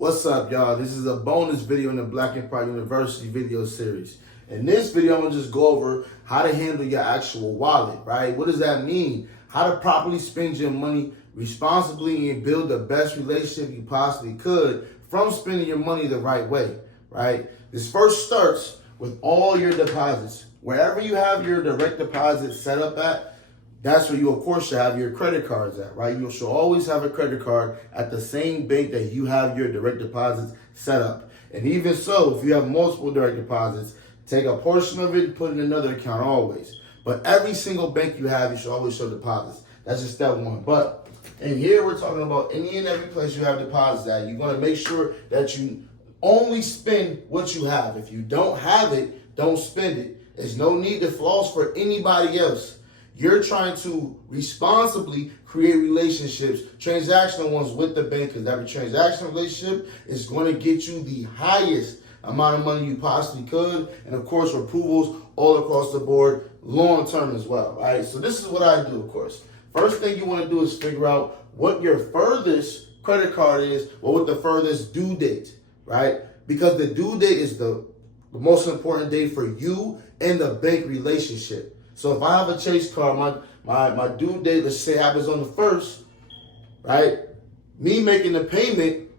What's up, y'all? This is a bonus video in the Black Empire University video series. In this video, I'm gonna just go over how to handle your actual wallet, right? What does that mean? How to properly spend your money responsibly and build the best relationship you possibly could from spending your money the right way, right? This first starts with all your deposits. Wherever you have your direct deposit set up at, that's where you, of course, should have your credit cards at, right? You should always have a credit card at the same bank that you have your direct deposits set up. And even so, if you have multiple direct deposits, take a portion of it and put it in another account always. But every single bank you have, you should always show deposits. That's just step one. But in here, we're talking about any and every place you have deposits at. You're going to make sure that you only spend what you have. If you don't have it, don't spend it. There's no need to floss for anybody else. You're trying to responsibly create relationships, transactional ones with the bank, because every transactional relationship is going to get you the highest amount of money you possibly could. And of course, approvals all across the board, long term as well, right? So this is what I do, of course. First thing you want to do is figure out what your furthest credit card is or what the furthest due date, right? Because the due date is the most important date for you and the bank relationship. So if I have a Chase card, my due date, let's say, happens on the 1st, right? Me making the payment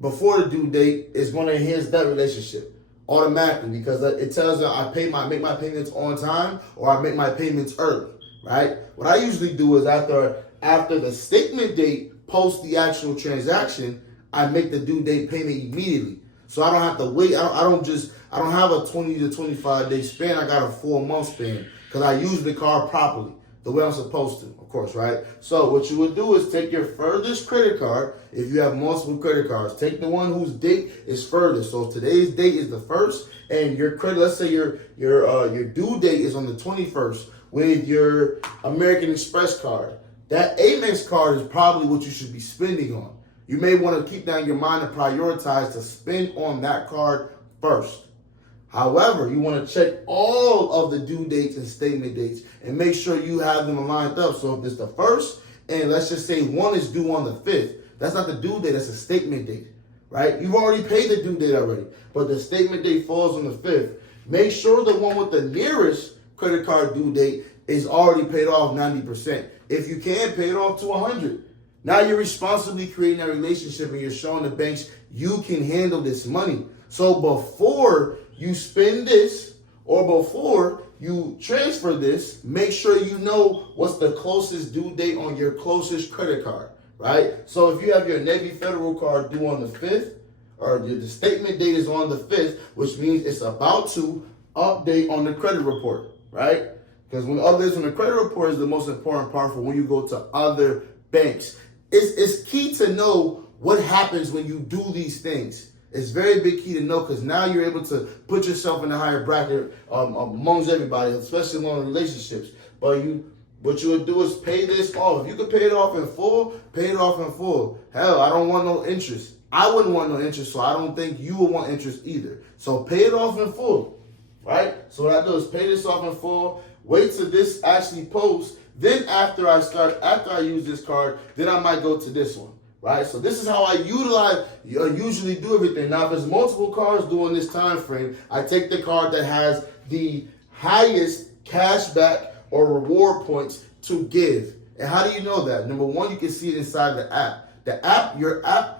before the due date is going to enhance that relationship automatically, because it tells that I make my payments on time or I make my payments early, right? What I usually do is after the statement date post the actual transaction, I make the due date payment immediately. So I don't have to wait. I don't have a 20 to 25 day span. I got a 4 month span, because I use the card properly, the way I'm supposed to, of course, right? So what you would do is take your furthest credit card. If you have multiple credit cards, take the one whose date is furthest. So today's date is the 1st, and your credit, let's say your due date is on the 21st with your American Express card. That Amex card is probably what you should be spending on. You may want to keep that in your mind and prioritize to spend on that card first. However, you want to check all of the due dates and statement dates and make sure you have them lined up. So if it's the 1st, and let's just say one is due on the 5th, that's not the due date, that's a statement date, right? You've already paid the due date already, but the statement date falls on the 5th. Make sure the one with the nearest credit card due date is already paid off 90%. If you can, pay it off to 100. Now you're responsibly creating that relationship and you're showing the banks you can handle this money. So before you spend this or before you transfer this, make sure you know what's the closest due date on your closest credit card, right? So if you have your Navy Federal card due on the 5th, or the statement date is on the 5th, which means it's about to update on the credit report, right? Because when updates on the credit report is the most important part for when you go to other banks. It's key to know what happens when you do these things. It's very big key to know, because now you're able to put yourself in a higher bracket amongst everybody, especially among relationships. But what you would do is pay this off. If you could pay it off in full, pay it off in full. Hell, I don't want no interest. I wouldn't want no interest, so I don't think you would want interest either. So pay it off in full, right? So what I do is pay this off in full, wait till this actually posts. Then after I use this card, then I might go to this one, right? So this is how I usually do everything. Now, if there's multiple cards during this time frame, I take the card that has the highest cashback or reward points to give. And how do you know that? Number one, you can see it inside the app. Your app,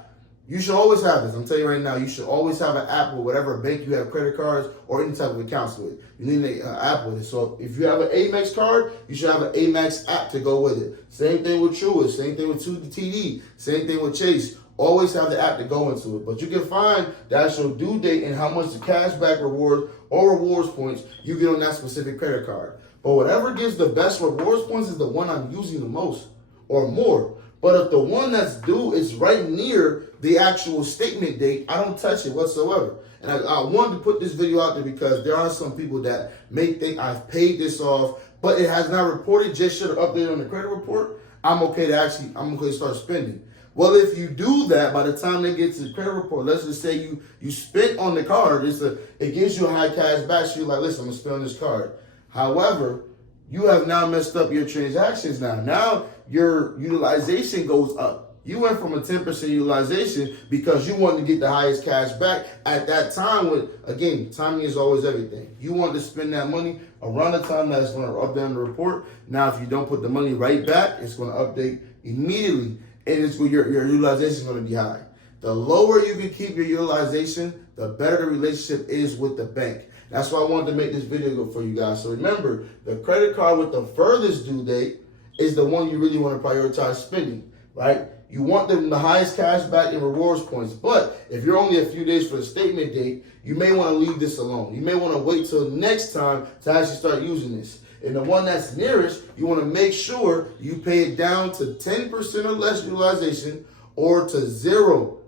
you should always have this. I'm telling you right now, you should always have an app with whatever bank you have credit cards or any type of accounts with. You need an app with it. So if you have an Amex card, you should have an Amex app to go with it. Same thing with Truist, same thing with TD, same thing with Chase. Always have the app to go into it. But you can find the actual due date and how much the cashback reward or rewards points you get on that specific credit card. But whatever gives the best rewards points is the one I'm using the most or more. But if the one that's due is right near the actual statement date, I don't touch it whatsoever. And I wanted to put this video out there because there are some people that may think I've paid this off, but it has not reported, just should have updated on the credit report. I'm okay to start spending. Well, if you do that, by the time they get to the credit report, let's just say you spent on the card, it gives you a high cash back, so you're like, listen, I'm going to spend on this card. However, you have now messed up your transactions now. Now your utilization goes up. You went from a 10% utilization because you wanted to get the highest cash back at that time. With, again, timing is always everything. You want to spend that money around the time that's going to update the report. Now, if you don't put the money right back, it's going to update immediately, and it's your utilization is going to be high. The lower you can keep your utilization, the better the relationship is with the bank. That's why I wanted to make this video for you guys. So remember, the credit card with the furthest due date is the one you really want to prioritize spending, right? You want the highest cash back and rewards points. But if you're only a few days for the statement date, you may want to leave this alone. You may want to wait till next time to actually start using this. And the one that's nearest, you want to make sure you pay it down to 10% or less utilization or to zero.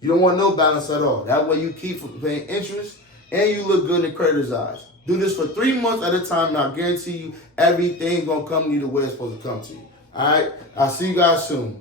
You don't want no balance at all. That way you keep from paying interest and you look good in the creditor's eyes. Do this for 3 months at a time, and I'll guarantee you everything's going to come to you the way it's supposed to come to you. All right? I'll see you guys soon.